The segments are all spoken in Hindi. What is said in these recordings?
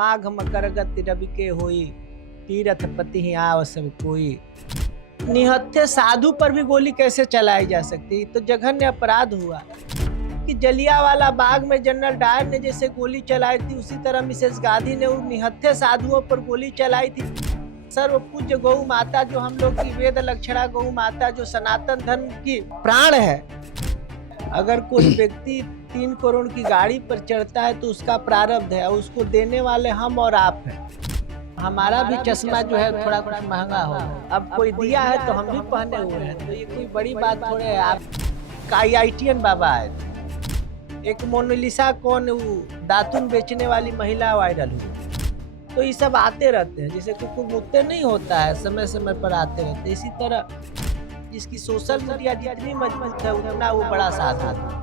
माघ मकर गति रवि के होई, तीरथ पति ही आव सब कोई। निहत्थे साधु पर भी गोली कैसे चलाई जा सकती है? तो जघन्य अपराध हुआ कि जलियांवाला बाग में जनरल डायर ने जैसे गोली चलाई थी, उसी तरह मिसेस गांधी ने उन निहत्थे साधुओं पर गोली चलाई थी। सर्व पूज्य गौ माता, जो हम लोग की वेद लक्षणा गौ माता, जो सनातन धर्म की प्राण है, अगर कोई व्यक्ति 3 करोड़ की गाड़ी पर चढ़ता है तो उसका प्रारब्ध है, उसको देने वाले हम और आप हैं। हमारा भी चश्मा जो है थोड़ा कुछ महंगा हो, अब कोई दिया है तो हम भी पहने हुए हैं, तो ये कोई बड़ी बात थोड़े है। आप IITN बाबा आए थे, एक मोनालिसा कौन वो दातुन बेचने वाली महिला वायरल हुई, तो ये सब आते रहते हैं। जैसे कुकुर मुक्ते नहीं होता है, समय समय पर आते रहते हैं। इसी तरह जिसकी सोशल मीडिया जितनी मजबूत है उतना वो बड़ा साधन है।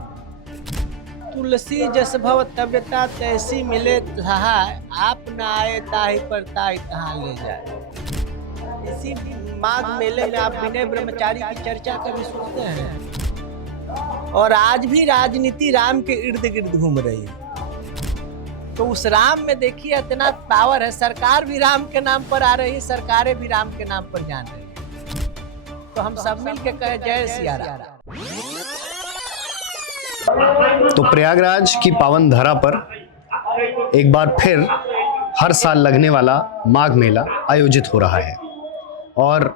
तुलसी जस भव तव्यता तैसी मिले सहाय, आप न आए ताहि पर ताहि तहाँ ले जाए। इसी माघ मेले में आप विनय ब्रह्मचारी की चर्चा कभी सुनते हैं? और आज भी राजनीति राम के इर्द गिर्द घूम रही है। तो उस राम में देखिए इतना पावर है, सरकार भी राम के नाम पर आ रही है, सरकारें भी राम के नाम पर जान रही है। तो हम सब मिल के कहे जय सिया राम। तो प्रयागराज की पावन धरा पर एक बार फिर हर साल लगने वाला माघ मेला आयोजित हो रहा है। और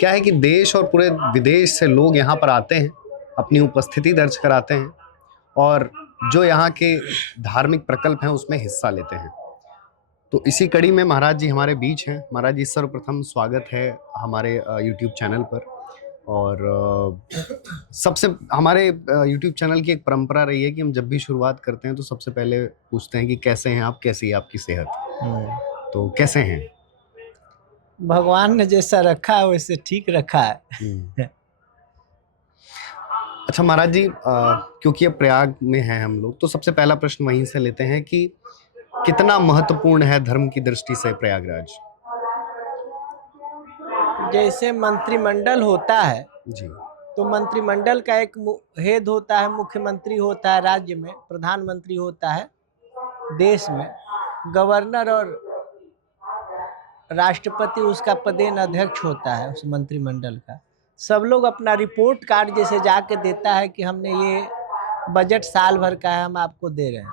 क्या है कि देश और पूरे विदेश से लोग यहाँ पर आते हैं, अपनी उपस्थिति दर्ज कराते हैं और जो यहाँ के धार्मिक प्रकल्प हैं उसमें हिस्सा लेते हैं। तो इसी कड़ी में महाराज जी हमारे बीच हैं। महाराज जी, सर्वप्रथम स्वागत है हमारे YouTube चैनल पर। और सबसे हमारे YouTube चैनल की एक परंपरा रही है कि हम जब भी शुरुआत करते हैं तो सबसे पहले पूछते हैं कि कैसे हैं आप, कैसी है आपकी सेहत। तो कैसे हैं? भगवान ने जैसा रखा है वैसे ठीक रखा है। अच्छा महाराज जी, क्योंकि अब प्रयाग में हैं हम लोग, तो सबसे पहला प्रश्न वहीं से लेते हैं कि कितना महत्वपूर्ण है धर्म की दृष्टि से प्रयागराज? जैसे मंत्रिमंडल होता है जी, तो मंत्रिमंडल का एक हेड होता है, मुख्यमंत्री होता है राज्य में, प्रधानमंत्री होता है देश में, गवर्नर और राष्ट्रपति उसका पदेन अध्यक्ष होता है उस मंत्रिमंडल का। सब लोग अपना रिपोर्ट कार्ड जैसे जाके देता है कि हमने ये बजट साल भर का है, हम आपको दे रहे हैं।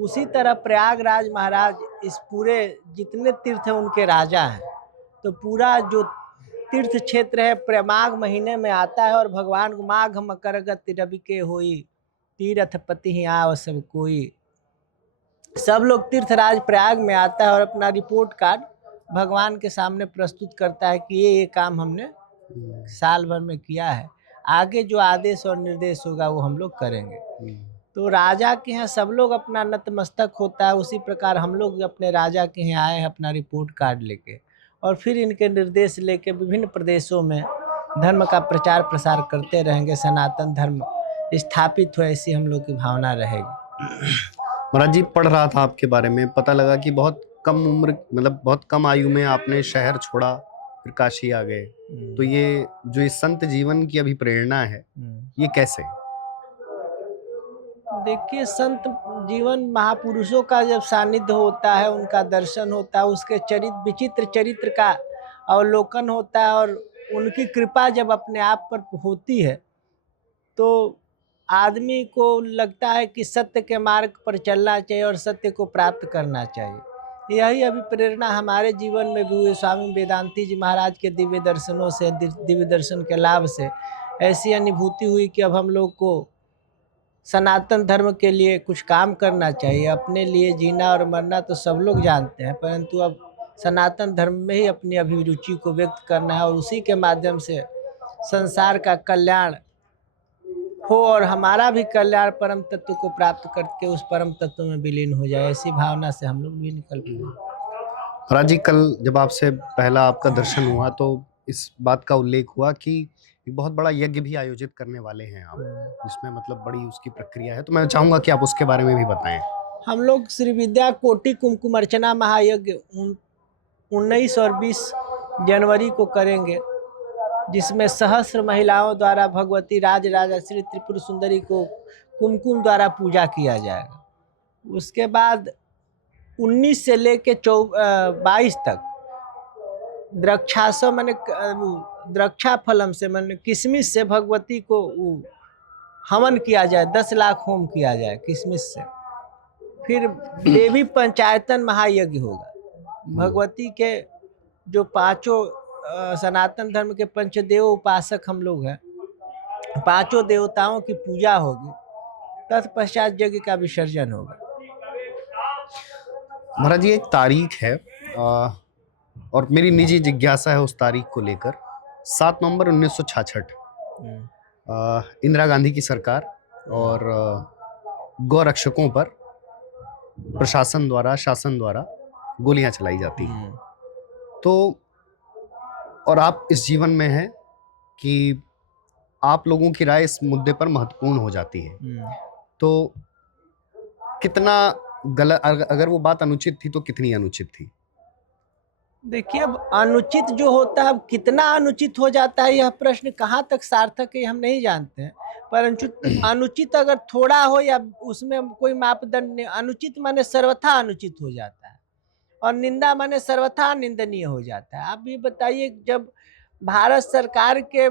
उसी तरह प्रयागराज महाराज इस पूरे जितने तीर्थ हैं उनके राजा हैं। तो पूरा जो तीर्थ क्षेत्र है माघ महीने में आता है और भगवान को माघ मकर गति रवि के होई, तीरथ पति ही आव सब कोई। सब लोग तीर्थराज प्रयाग में आता है और अपना रिपोर्ट कार्ड भगवान के सामने प्रस्तुत करता है कि ये काम हमने साल भर में किया है, आगे जो आदेश और निर्देश होगा वो हम लोग करेंगे। तो राजा के यहाँ सब लोग अपना नतमस्तक होता है, उसी प्रकार हम लोग अपने राजा के यहाँ आए हैं अपना रिपोर्ट कार्ड लेके, और फिर इनके निर्देश लेके विभिन्न प्रदेशों में धर्म का प्रचार प्रसार करते रहेंगे। सनातन धर्म स्थापित हो, ऐसी हम लोग की भावना रहेगी। महाराज जी, पढ़ रहा था आपके बारे में, पता लगा कि बहुत कम उम्र, मतलब बहुत कम आयु में आपने शहर छोड़ा, फिर काशी आ गए। तो ये जो इस संत जीवन की अभी प्रेरणा है, ये कैसे? देखिए, संत जीवन महापुरुषों का जब सानिध्य होता है, उनका दर्शन होता है, उसके विचित्र चरित्र का अवलोकन होता है और उनकी कृपा जब अपने आप पर होती है तो आदमी को लगता है कि सत्य के मार्ग पर चलना चाहिए और सत्य को प्राप्त करना चाहिए। यही अभी प्रेरणा हमारे जीवन में भी हुई। स्वामी वेदांती जी महाराज के दिव्य दर्शनों से, दिव्य दर्शन के लाभ से ऐसी अनुभूति हुई कि अब हम लोग को सनातन धर्म के लिए कुछ काम करना चाहिए। अपने लिए जीना और मरना तो सब लोग जानते हैं, परंतु अब सनातन धर्म में ही अपनी अभिरुचि को व्यक्त करना है और उसी के माध्यम से संसार का कल्याण हो और हमारा भी कल्याण परम तत्व को प्राप्त करके उस परम तत्व में विलीन हो जाए। ऐसी भावना से हम लोग भी निकल पड़े। महाराज जी, कल जब आपसे पहला आपका दर्शन हुआ तो इस बात का उल्लेख हुआ कि एक बहुत बड़ा यज्ञ भी आयोजित करने वाले हैं आप, जिसमें मतलब बड़ी उसकी प्रक्रिया है। तो मैं चाहूँगा कि आप उसके बारे में भी बताएं। हम लोग श्री विद्या कोटि कुमकुम अर्चना महायज्ञ 19 और 20 जनवरी को करेंगे, जिसमें सहस्र महिलाओं द्वारा भगवती राजराजा श्री त्रिपुर सुंदरी को कुमकुम द्वारा पूजा किया जाएगा। उसके बाद 19 से लेके 22 तक द्रक्षासव मैंने द्रक्षा फलम से मैंने किशमिश से भगवती को हवन किया जाए, 10 लाख होम किया जाए किशमिश से। फिर देवी पंचायतन महायज्ञ होगा। भगवती के जो पांचों सनातन धर्म के पंचदेव उपासक हम लोग हैं, पांचों देवताओं की पूजा होगी, तत्पश्चात यज्ञ का विसर्जन होगा। महाराज जी एक तारीख है और मेरी निजी जिज्ञासा है उस तारीख को लेकर। 7 नवंबर 1966 इंदिरा गांधी की सरकार और गौरक्षकों पर प्रशासन द्वारा, शासन द्वारा गोलियां चलाई जाती हैं। तो और आप इस जीवन में हैं कि आप लोगों की राय इस मुद्दे पर महत्वपूर्ण हो जाती है। तो कितना गलत, अगर वो बात अनुचित थी तो कितनी अनुचित थी? देखिए, अब अनुचित जो होता है, अब कितना अनुचित हो जाता है यह प्रश्न कहाँ तक सार्थक है हम नहीं जानते हैं। परंतु अनुचित अगर थोड़ा हो या उसमें कोई मापदंड नहीं, अनुचित माने सर्वथा अनुचित हो जाता है और निंदा माने सर्वथा निंदनीय हो जाता है। आप ये बताइए, जब भारत सरकार के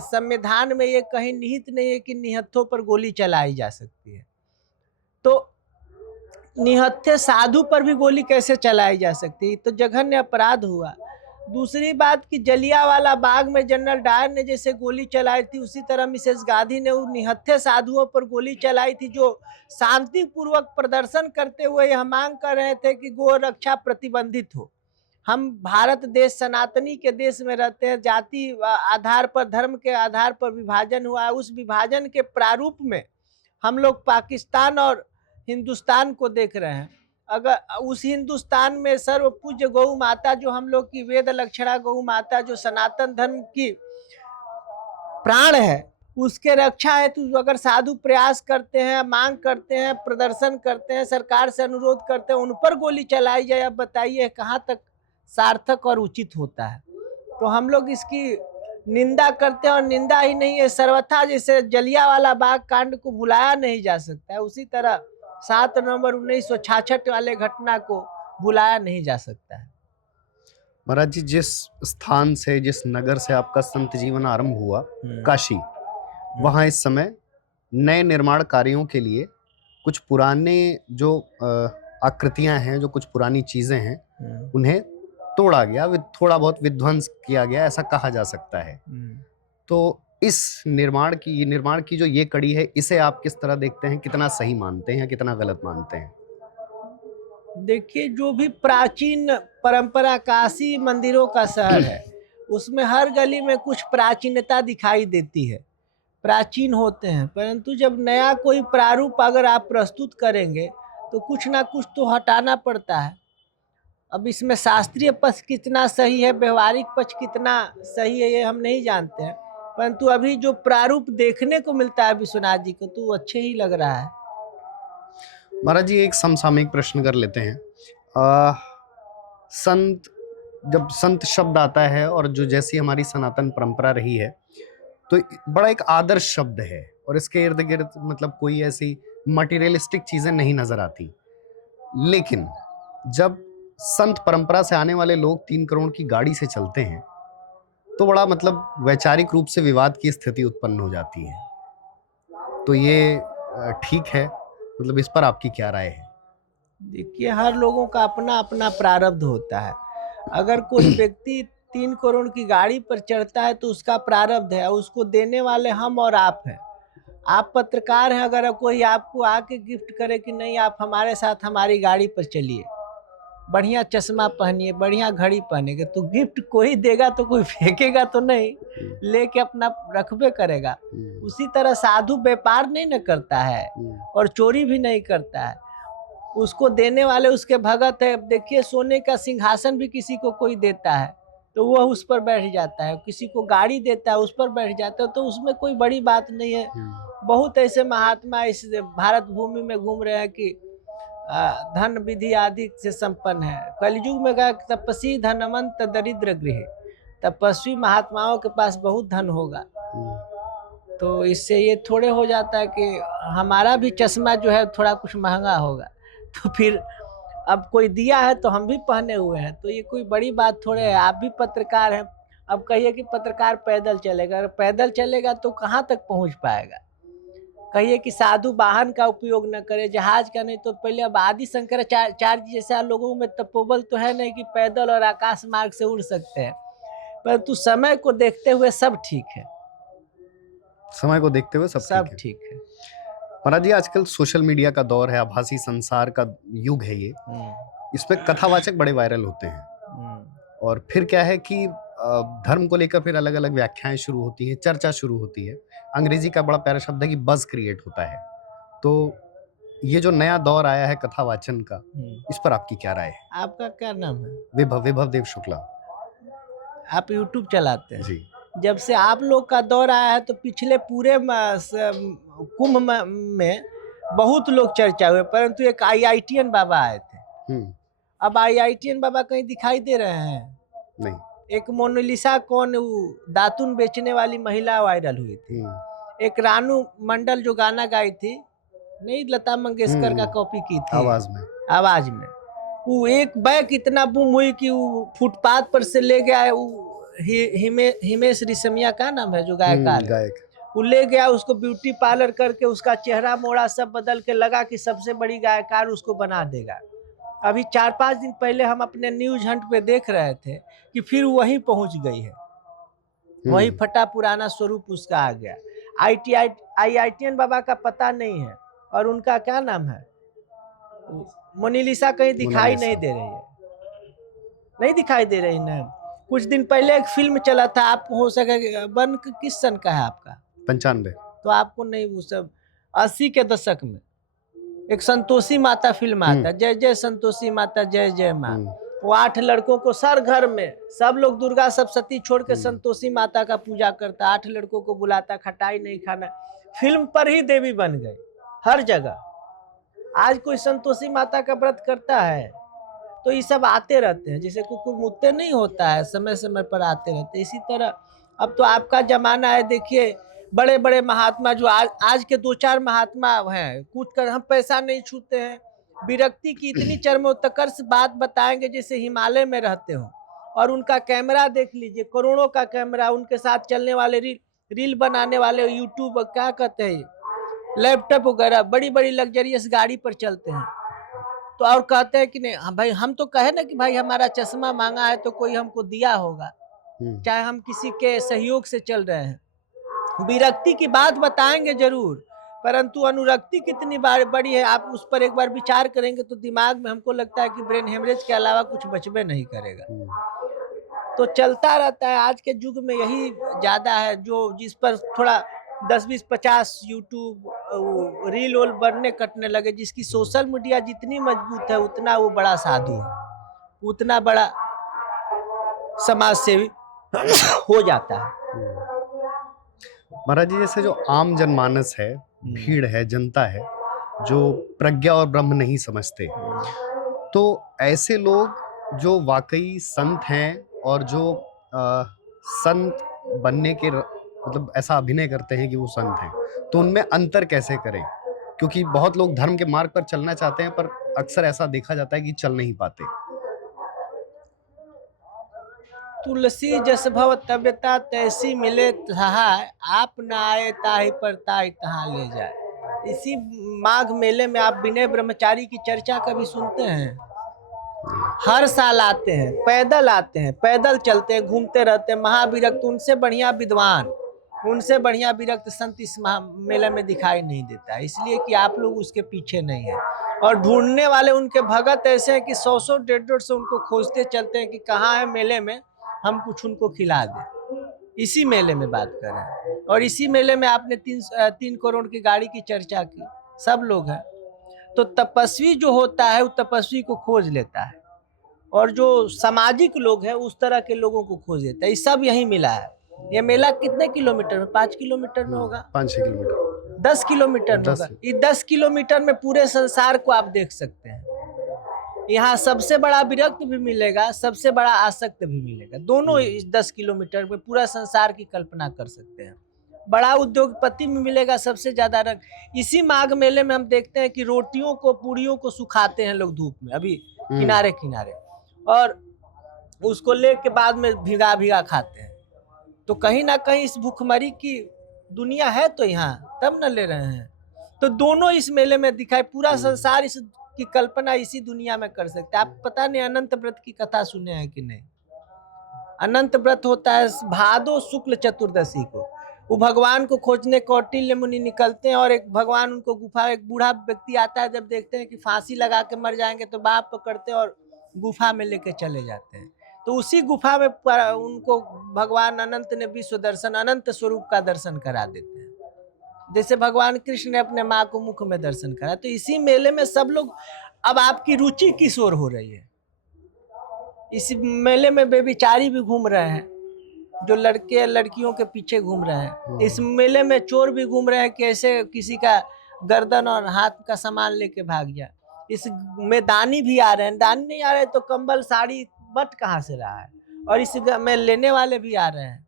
संविधान में ये कहीं निहित नहीं है कि निहत्थों पर गोली चलाई जा सकती है, तो निहत्थे साधु पर भी गोली कैसे चलाई जा सकती है? तो जघन्य अपराध हुआ। दूसरी बात कि जलियांवाला बाग में जनरल डायर ने जैसे गोली चलाई थी, उसी तरह मिसेस गांधी ने उन निहत्थे साधुओं पर गोली चलाई थी जो शांतिपूर्वक प्रदर्शन करते हुए यह मांग कर रहे थे कि गो रक्षा प्रतिबंधित हो। हम भारत देश सनातनी के देश में रहते हैं, जाति आधार पर, धर्म के आधार पर विभाजन हुआ है। उस विभाजन के प्रारूप में हम लोग पाकिस्तान और हिंदुस्तान को देख रहे हैं। अगर उस हिंदुस्तान में सर्व पूज्य गौ माता, जो हम लोग की वेद लक्षणा गौ माता, जो सनातन धर्म की प्राण है, उसके रक्षा है, तो अगर साधु प्रयास करते हैं, मांग करते हैं, प्रदर्शन करते हैं, सरकार से अनुरोध करते हैं, उन पर गोली चलाई जाए, अब बताइए कहाँ तक सार्थक और उचित होता है? तो हम लोग इसकी निंदा करते हैं और निंदा ही नहीं है, सर्वथा जैसे जलियांवाला बाग कांड को भुलाया नहीं जा सकता है, उसी तरह 7 नवंबर 1966 वाले घटना को भुलाया नहीं जा सकता है। महाराज जी, जिस स्थान से, जिस नगर से आपका संत जीवन आरंभ हुआ, काशी, वहाँ इस समय नए निर्माण कार्यों के लिए कुछ पुराने जो आकृतियां हैं, जो कुछ पुरानी चीजें हैं, उन्हें तोड़ा गया, थोड़ा बहुत विध्वंस किया गया, ऐसा कहा जा सकता है। तो इस निर्माण की जो ये कड़ी है, इसे आप किस तरह देखते हैं? कितना सही मानते हैं या कितना गलत मानते हैं? देखिए, जो भी प्राचीन परंपरा, काशी मंदिरों का शहर है, उसमें हर गली में कुछ प्राचीनता दिखाई देती है, प्राचीन होते हैं। परंतु जब नया कोई प्रारूप अगर आप प्रस्तुत करेंगे तो कुछ ना कुछ तो हटाना पड़ता है। अब इसमें शास्त्रीय पक्ष कितना सही है, व्यवहारिक पक्ष कितना सही है, ये हम नहीं जानते हैं। परंतु अभी जो प्रारूप देखने को मिलता है विश्वनाथ जी को, तो अच्छे ही लग रहा है। महाराज जी, एक समसामयिक प्रश्न कर लेते हैं। जब संत शब्द आता है, और जो जैसी हमारी सनातन परंपरा रही है, तो बड़ा एक आदर्श शब्द है और इसके इर्द गिर्द मतलब कोई ऐसी मटेरियलिस्टिक चीजें नहीं नजर आती। लेकिन जब संत परंपरा से आने वाले लोग 3 करोड़ की गाड़ी से चलते हैं, तो बड़ा मतलब वैचारिक रूप से विवाद की स्थिति उत्पन्न हो जाती है। तो ये ठीक है? मतलब इस पर आपकी क्या राय है? देखिए, हर लोगों का अपना अपना प्रारब्ध होता है। अगर कोई व्यक्ति 3 करोड़ की गाड़ी पर चढ़ता है तो उसका प्रारब्ध है, उसको देने वाले हम और आप हैं। आप पत्रकार हैं, अगर कोई आपको आके गिफ्ट करे कि नहीं आप हमारे साथ हमारी गाड़ी पर चलिए, बढ़िया चश्मा पहनिए, बढ़िया घड़ी पहनेंगे, तो गिफ्ट कोई देगा तो कोई फेंकेगा तो नहीं, लेके अपना रखबे करेगा। उसी तरह साधु व्यापार नहीं न करता है और चोरी भी नहीं करता है, उसको देने वाले उसके भगत है। देखिए, सोने का सिंहासन भी किसी को कोई देता है तो वह उस पर बैठ जाता है, किसी को गाड़ी देता है उस पर बैठ जाता है, तो उसमें कोई बड़ी बात नहीं है। बहुत ऐसे महात्मा इस भारत भूमि में घूम रहे हैं कि धन विधि आदि से संपन्न है। कलयुग में कहा तपस्वी धनवंत दरिद्र गृह, तपस्वी महात्माओं के पास बहुत धन होगा। तो इससे ये थोड़े हो जाता है कि हमारा भी चश्मा जो है थोड़ा कुछ महंगा होगा, तो फिर अब कोई दिया है तो हम भी पहने हुए हैं, तो ये कोई बड़ी बात थोड़े है। आप भी पत्रकार हैं। अब कहिए कि पत्रकार पैदल चलेगा, अगर पैदल चलेगा तो कहाँ तक पहुँच पाएगा। कहिए कि साधु वाहन का उपयोग न करे, जहाज का नहीं, तो पहले अब आदि शंकराचार्य जैसा लोगों में तपोबल तो है नहीं कि पैदल और आकाश मार्ग से उड़ सकते हैं, परंतु समय को देखते हुए सब ठीक है। समय को देखते हुए सब ठीक है। ठीक है। महाराज जी, आजकल सोशल मीडिया का दौर है, आभासी संसार का युग है ये। इसमें कथावाचक बड़े वायरल होते हैं, और फिर क्या है कि धर्म को लेकर फिर अलग अलग व्याख्याएं शुरू होती हैं, चर्चा शुरू होती है। अंग्रेजी का बड़ा प्यारा शब्द है कि बज़ क्रिएट होता है। तो ये जो नया दौर आया है कथावाचन का, इस पर आपकी क्या राय है? आपका क्या नाम है? विभव देव शुक्ला। आप यूट्यूब चलाते हैं? जी। जब से आप लोग का दौर आया है तो पिछले पूरे कुंभ में बहुत लोग चर्चा हुए, परंतु एक IITN बाबा आए थे। अब IITN बाबा कहीं दिखाई दे रहे हैं? नहीं। एक मोनालिसा कौन, दातुन बेचने वाली महिला वायरल हुई थी। एक रानू मंडल जो गाना गाई थी, नहीं, लता मंगेशकर का कॉपी की थी आवाज में। वो एक बैग इतना बूम हुई कि वो फुटपाथ पर से ले गया है। हिमेश रेशमिया का नाम है जो गायक, वो ले गया, उसको ब्यूटी पार्लर करके उसका चेहरा मोड़ा सब बदल के लगा कि सबसे बड़ी गायकार उसको बना देगा। अभी 4-5 दिन पहले हम अपने न्यूज हंट पे देख रहे थे कि फिर वहीं पहुंच गई है, वही फटा पुराना स्वरूप उसका आ गया। IITN बाबा का पता नहीं है, और उनका क्या नाम है, मोनालिसा कहीं दिखाई नहीं दे रही है, नहीं दिखाई दे रही ना। कुछ दिन पहले एक फिल्म चला था, आप हो सके बन किस सन का है आपका? 95। तो आपको नहीं, वो सब 80 के दशक में एक संतोषी माता फिल्म आता, जय जय संतोषी माता जय जय माँ। वो 8 लड़कों को, सर घर में सब लोग दुर्गा सप्तशती छोड़ के संतोषी माता का पूजा करता, 8 लड़कों को बुलाता, खटाई नहीं खाना। फिल्म पर ही देवी बन गई हर जगह। आज कोई संतोषी माता का व्रत करता है? तो ये सब आते रहते हैं, जैसे कुकुर मुत्ते नहीं होता है, समय समय पर आते रहते हैं। इसी तरह अब तो आपका जमाना है। देखिए बड़े बड़े महात्मा जो आज के 2-4 महात्मा हैं, कूद कर हम पैसा नहीं छूते हैं, विरक्ति की इतनी चरमोत्कर्ष बात बताएंगे जैसे हिमालय में रहते हो। और उनका कैमरा देख लीजिए, करोड़ों का कैमरा, उनके साथ चलने वाले रील बनाने वाले यूट्यूब, क्या कहते हैं, लैपटॉप वगैरह, बड़ी बड़ी लग्जरियस गाड़ी पर चलते हैं। तो और कहते हैं कि नहीं, हाँ भाई, हम तो कहे ना कि भाई हमारा चश्मा मांगा है तो कोई हमको दिया होगा, चाहे हम किसी के सहयोग से चल रहे हैं। विरक्ति की बात बताएंगे जरूर, परंतु अनुरक्ति कितनी बड़ी है, आप उस पर एक बार विचार करेंगे तो दिमाग में हमको लगता है कि ब्रेन हेमरेज के अलावा कुछ बचबे नहीं करेगा। तो चलता रहता है। आज के युग में यही ज्यादा है, जो जिस पर थोड़ा 10-20-50 यूट्यूब रील वोल बनने कटने लगे। जिसकी सोशल मीडिया जितनी मजबूत है उतना वो बड़ा साधु है, उतना बड़ा समाज सेवी हो जाता है। महाराज जी, जैसे जो आम जनमानस है, भीड़ है, जनता है, जो प्रज्ञा और ब्रह्म नहीं समझते, तो ऐसे लोग जो वाकई संत हैं और जो संत बनने के मतलब ऐसा अभिनय करते हैं कि वो संत हैं, तो उनमें अंतर कैसे करें? क्योंकि बहुत लोग धर्म के मार्ग पर चलना चाहते हैं, पर अक्सर ऐसा देखा जाता है कि चल नहीं पाते। तुलसी जस भव तब्यता तैसी मिले सहाय, आप न आए ताहि पर ताहि तहाँ ले जाए। इसी माघ मेले में आप विनय ब्रह्मचारी की चर्चा कभी सुनते हैं? हर साल आते हैं, पैदल आते हैं, पैदल चलते हैं, घूमते रहते हैं, महाविरक्त। उनसे बढ़िया विद्वान, उनसे बढ़िया विरक्त संत इस मेले में दिखाई नहीं देता, इसलिए कि आप लोग उसके पीछे नहीं है। और ढूंढने वाले उनके भगत ऐसे हैं कि 100-100 150 से उनको खोजते चलते हैं कि कहाँ है मेले में, हम कुछ उनको खिला दें। इसी मेले में बात कर रहे हैं। और इसी मेले में आपने 3 करोड़ की गाड़ी की चर्चा की, सब लोग हैं। तो तपस्वी जो होता है वो तपस्वी को खोज लेता है, और जो सामाजिक लोग हैं उस तरह के लोगों को खोज लेता है। ये सब यही मिला है। ये मेला कितने किलोमीटर में? 5 किलोमीटर में होगा, 5-6 किलोमीटर, 10 किलोमीटर में होगा। ये 10 किलोमीटर में पूरे संसार को आप देख सकते हैं। यहाँ सबसे बड़ा विरक्त भी मिलेगा, सबसे बड़ा आसक्त भी मिलेगा। दोनों इस 10 किलोमीटर में पूरा संसार की कल्पना कर सकते हैं। बड़ा उद्योगपति में मिलेगा सबसे ज्यादा रंग। इसी माघ मेले में हम देखते हैं कि रोटियों को, पूड़ियों को सुखाते हैं लोग धूप में, अभी किनारे किनारे, और उसको लेके बाद में भिगा भिगा खाते हैं। तो कहीं ना कहीं इस भूखमरी की दुनिया है तो यहाँ, तब न ले रहे हैं। तो दोनों इस मेले में दिखाई, पूरा संसार इस की कल्पना इसी दुनिया में कर सकते हैं। आप पता नहीं अनंत व्रत की कथा सुने हैं कि नहीं? अनंत व्रत होता है भादो शुक्ल चतुर्दशी को। वो भगवान को खोजने कौटिल्य मुनि निकलते हैं, और एक भगवान उनको गुफा, एक बूढ़ा व्यक्ति आता है, जब देखते हैं कि फांसी लगा के मर जाएंगे तो बाप पकड़ते हैं और गुफा में लेके चले जाते हैं। तो उसी गुफा में उनको भगवान अनंत ने विश्व दर्शन, अनंत स्वरूप का दर्शन करा देते हैं, जैसे भगवान कृष्ण ने अपने माँ को मुख में दर्शन करा। तो इसी मेले में सब लोग, अब आपकी रुचि किस ओर हो रही है? इस मेले में बेबिचारी भी घूम रहे हैं, जो लड़के लड़कियों के पीछे घूम रहे हैं। इस मेले में चोर भी घूम रहे हैं, कैसे किसी का गर्दन और हाथ का सामान लेके भाग जाए। इस में दानी भी आ रहे हैं, दानी नहीं आ रहे तो कंबल साड़ी बट कहाँ से रहा है, और इस में लेने वाले भी आ रहे हैं।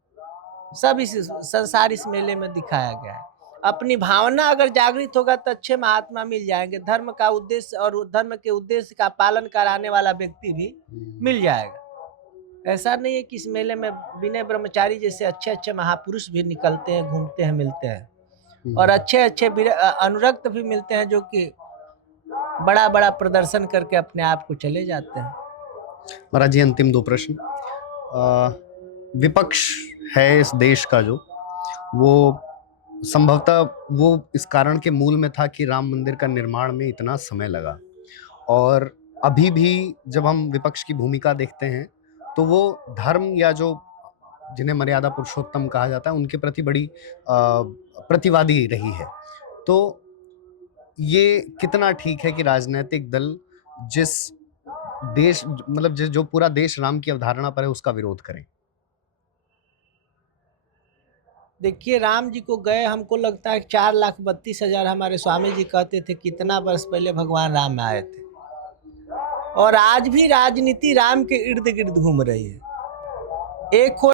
सब इस संसार इस मेले में दिखाया गया है। अपनी भावना अगर जागृत होगा तो अच्छे महात्मा मिल जाएंगे, धर्म का उद्देश्य और धर्म के उद्देश्य का पालन कराने वाला व्यक्ति भी मिल जाएगा। ऐसा नहीं है कि इस मेले में विनय ब्रह्मचारी जैसे अच्छे अच्छे महापुरुष भी निकलते हैं, घूमते हैं, मिलते हैं, और अच्छे अच्छे अनुरक्त भी मिलते हैं, जो कि बड़ा बड़ा प्रदर्शन करके अपने आप को चले जाते हैं। महाराज जी, अंतिम 2 प्रश्न। विपक्ष है इस देश का जो, वो संभवतः वो इस कारण के मूल में था कि राम मंदिर का निर्माण में इतना समय लगा, और अभी भी जब हम विपक्ष की भूमिका देखते हैं तो वो धर्म, या जो जिन्हें मर्यादा पुरुषोत्तम कहा जाता है, उनके प्रति बड़ी प्रतिवादी रही है। तो ये कितना ठीक है कि राजनीतिक दल जिस देश, मतलब जो पूरा देश राम की अवधारणा पर है, उसका विरोध करें? देखिए, राम जी को गए, हमको लगता है 4,32,000 हमारे स्वामी जी कहते थे कितना वर्ष पहले भगवान राम आए थे, और आज भी राजनीति राम के इर्द गिर्द घूम रही है। एक